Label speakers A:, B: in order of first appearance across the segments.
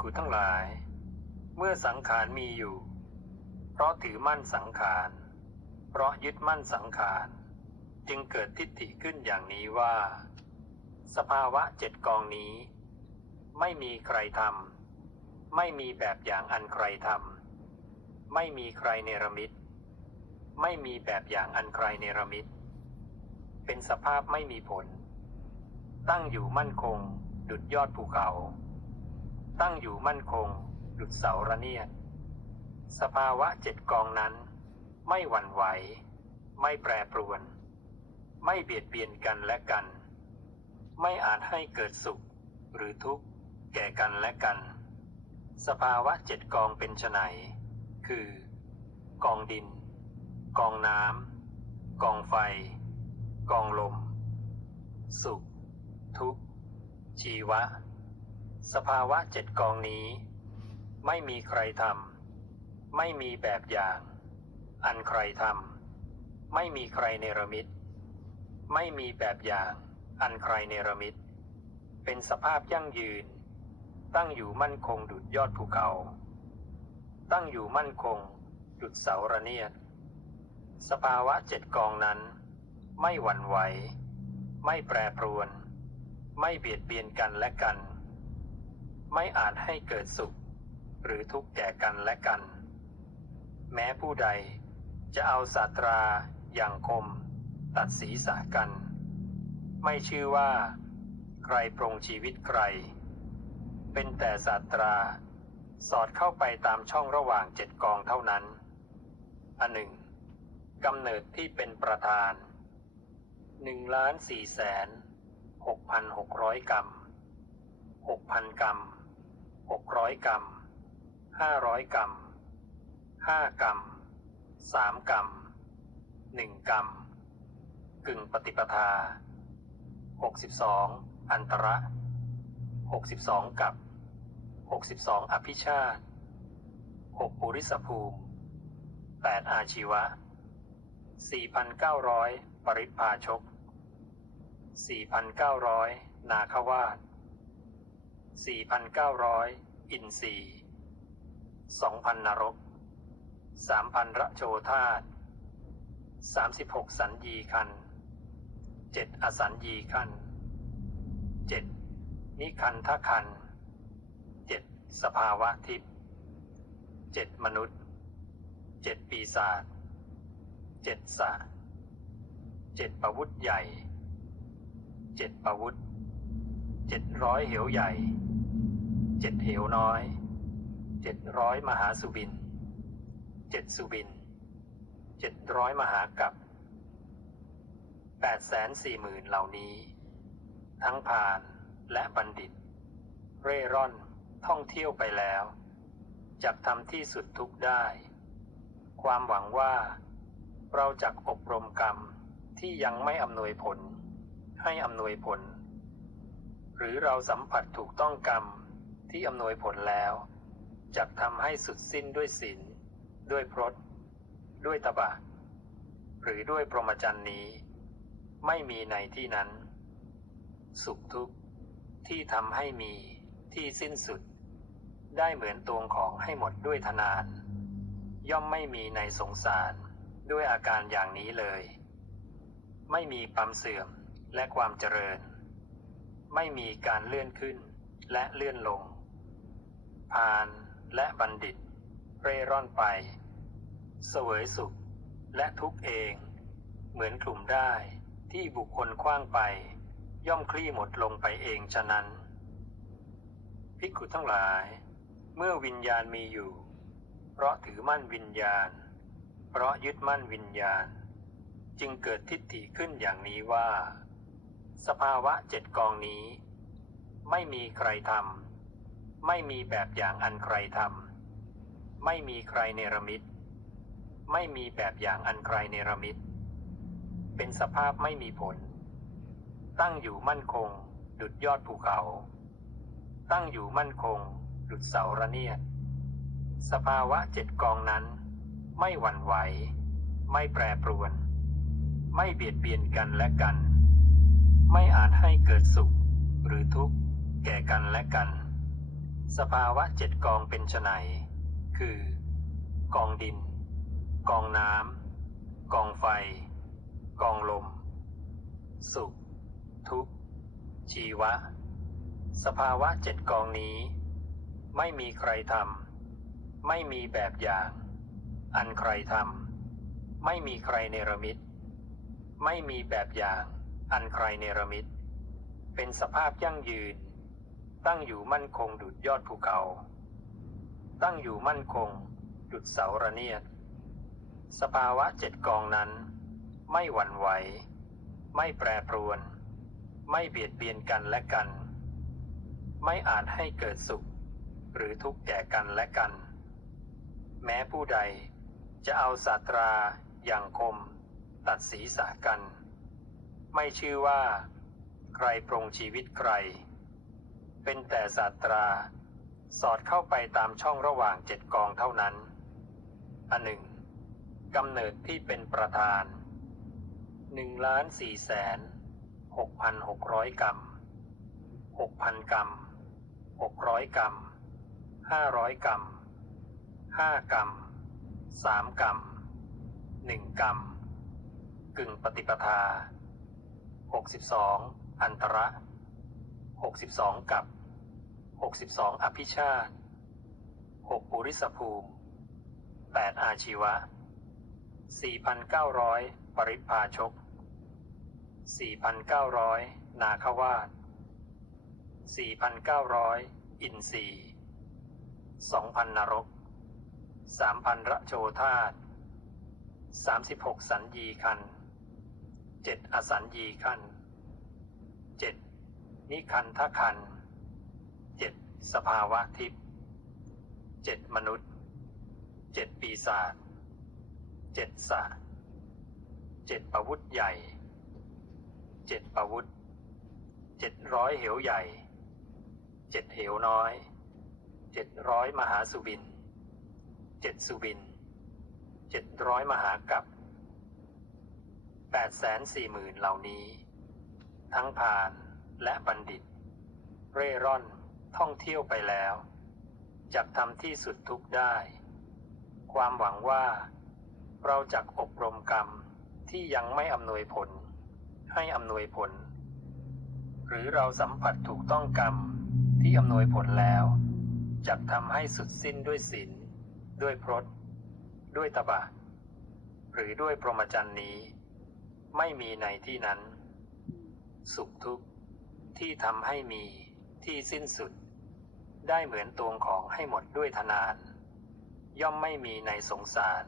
A: ขุทั้งหลาย เมื่อสังขารมีอยู่ เพราะถือมั่นสังขาร เพราะยึดมั่นสังขาร จึงเกิดทิฏฐิขึ้นอย่างนี้ว่า สภาวะเจ็ดกองนี้ ไม่มีใครทำไม่มีแบบอย่างอันใครทำไม่มีใครเนรมิต ไม่มีแบบอย่างอันใครเนรมิต เป็นสภาพไม่มีผล ตั้งอยู่มั่นคงดุดยอดภูเขา ตั้งอยู่มั่นคงดุดเสาระเนียด สภาวะเจ็ดกองนั้น ไม่หวั่นไหว ไม่แปรปรวน ไม่เบียดเบียนกันและกัน ไม่อาจให้เกิดสุขหรือทุกข์แก่กันและกัน สภาวะเจ็ดกองเป็นไนคือ กองดิน กองน้ำกองไฟ กองลม สุข ทุกข์ชีวะ สภาวะเจ็ดกองนี้ ไม่มีใครทำไม่มีแบบอย่าง อันใครทำไม่มีใครเนรมิต ไม่มีแบบอย่าง อันใครเนรมิต เป็นสภาพยั่งยืน ตั้งอยู่มั่นคงดุดยอดภูเขา ตั้งอยู่มั่นคงดุดเสาระเนียด สภาวะเจ็ดกองนั้น ไม่หวั่นไหว ไม่แปรปรวน ไม่เบียดเบียนกันและกัน ไม่อาจให้เกิดสุข หรือทุกข์แก่กันและกัน แม้ผู้ใดจะเอาศาสตราอย่างคม ตัดศีรษะกัน ไม่ชื่อว่า ใครปรงชีวิตใคร เป็นแต่ศาสตรา สอดเข้าไปตามช่องระหว่างเจ็ดกองเท่านั้น อันหนึ่งกำเนิดที่เป็นประธานหนึ่งล้านสี่แสนหกพันหกร้อยกรัมหกพันกรัม หกร้อยกรัมห้าร้อยกรัมห้ากรัมสามกรัมหนึ่งกรัมกึ่งปฏิปทาหกสิบสองอันตระหกสิบสองกับหกสิบสองอภิชาติหกปุริสภูมิแปดอาชีวะสี่พันเก้าร้อยปริพาชก4,900นาควาส 4,900 อินทรีย์ 2,000 นรก 3,000 ระโชธาต36 สัญญีคัน 7 อสัญญีคัน 7 นิคันทคัน 7 สภาวะทิพย์7มนุษย์ 7 ปีศาจ7สะเจ็ดประวุธใหญ่เจ็ดประวุธเจ็ดร้อยเหวใหญ่ เจ็ดเหวน้อยเจ็ดร้อยมหาสุบินเจ็ดสุบินเจ็ดร้อยมหากับแปดแสนสี่หมื่นเหล่านี้ ทั้งพานและบัณฑิต เร่ร่อนท่องเที่ยวไปแล้วจักทำที่สุดทุกได้ ความหวังว่า เราจักอบรมกรรมที่ยังไม่อำนวยผล ให้อำนวยผล หรือเราสัมผัสถูกต้องกรรม ที่อำนวยผลแล้วจะทำให้สุดสิ้นด้วยศีลด้วยพรตด้วยตบะ หรือด้วยพรหมจรรย์นี้ ไม่มีในที่นั้น สุขทุกข์ที่ทำให้มีที่สิ้นสุด ได้เหมือนตวงของให้หมดด้วยทนาน ย่อมไม่มีในสงสารด้วยอาการอย่างนี้เลย ไม่มีความเสื่อมและความเจริญ ไม่มีการเลื่อนขึ้นและเลื่อนลง พานและบัณฑิต เร่ร่อนไป เสวยสุขและทุกเอง เหมือนกลุ่มได้ที่บุคคลคว้างไป ย่อมคลี่หมดลงไปเองฉะนั้น ภิกขุทั้งหลาย เมื่อวิญญาณมีอยู่ เพราะถือมั่นวิญญาณ เพราะยึดมั่นวิญญาณ จึงเกิดทิฏฐิขึ้นอย่างนี้ว่า สภาวะเจ็ดกองนี้ ไม่มีใครทำ ไม่มีแบบอย่างอันใครทำไม่มีใครเนรมิต ไม่มีแบบอย่างอันใครเนรมิต เป็นสภาพไม่มีผล ตั้งอยู่มั่นคง ดุดยอดภูเขา ตั้งอยู่มั่นคง ดุดเสาระเนียด สภาวะเจ็ดกองนั้น ไม่หวั่นไหว ไม่แปรปรวน ไม่เบียดเบียนกันและกัน ไม่อาจให้เกิดสุขหรือทุกข์แก่กันและกัน สภาวะเจ็ดกองเป็นไนคือ กองดิน กองน้ำกองไฟ กองลม สุข ทุกข์ ชีวะ สภาวะเจ็ดกองนี้ ไม่มีใครทำไม่มีแบบอย่าง อันใครทำไม่มีใครเนรมิต ไม่มีแบบอย่าง อันใครเนรมิต เป็นสภาพยั่งยืน ตั้งอยู่มั่นคงดุดยอดภูเขา ตั้งอยู่มั่นคง ดุดเสาระเนียด สภาวะเจ็ดกองนั้น ไม่หวั่นไหว ไม่แปรปรวน ไม่เบียดเบียนกันและกัน ไม่อาจให้เกิดสุข หรือทุกข์แก่กันและกัน แม้ผู้ใดจะเอาสาตราอย่างคม ตัดศีรษะกัน ไม่ชื่อว่า ใครปรงชีวิตใคร เป็นแต่ศาสตรา สอดเข้าไปตามช่องระหว่างเจ็ดกองเท่านั้น อันหนึ่งกำเนิดที่เป็นประธานหนึ่งล้านสี่แสนหกพันหกร้อยกรัมหกพันกรัมหกร้อยกรัมห้าร้อยกรัมห้ากรัมสามกรัมหนึ่งกรัมกึ่งปฏิปทาหกสิบสองอันตระหกสิบสองกับ หกสิบสองอภิชาติหกปุริสภูมิแปดอาชีวะสี่พันเก้าร้อยปริพาชกสี่พันเก้าร้อยนาควาสสี่พันเก้าร้อยอินทรีสองพันนรกสามพันระโชธาตสามสิบหกสัญญีคันเจ็ดอสัญญีคันเจ็ดนิคันทคัน สภาวะทิพย์เจ็ดมนุษย์เจ็ดปีศาจเจ็ดสะเจ็ดประวุธใหญ่เจ็ดประวุธเจ็ดร้อยเหวใหญ่เจ็ดเหวน้อยเจ็ดร้อยมหาสุบินเจ็ดสุบินเจ็ดร้อยมหากับแปดแสนสี่หมื่นเหล่านี้ ทั้งพานและบัณฑิต เร่ร่อน ท่องเที่ยวไปแล้วจักทำที่สุดทุกได้ ความหวังว่า เราจักอบรมกรรมที่ยังไม่อำนวยผล ให้อำนวยผล หรือเราสัมผัสถูกต้องกรรมที่อำนวยผลแล้วจักทำให้สุดสิ้นด้วยศีลด้วยพรตด้วยตบะ หรือด้วยพรหมจรรย์นี้ ไม่มีในที่นั้น สุขทุกข์ที่ทำให้มี ที่สิ้นสุด ได้เหมือนตวงของให้หมดด้วยทนาน ย่อมไม่มีในสงสาร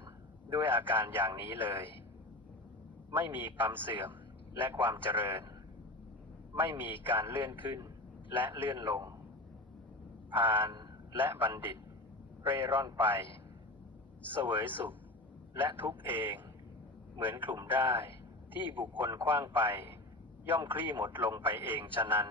A: ด้วยอาการอย่างนี้เลย ไม่มีความเสื่อมและความเจริญ ไม่มีการเลื่อนขึ้นและเลื่อนลง พานและบัณฑิต เร่ร่อนไป เสวยสุขและทุกเอง เหมือนกลุ่มได้ที่บุคคลคว้างไป ย่อมคลี่หมดลงไปเองฉะนั้น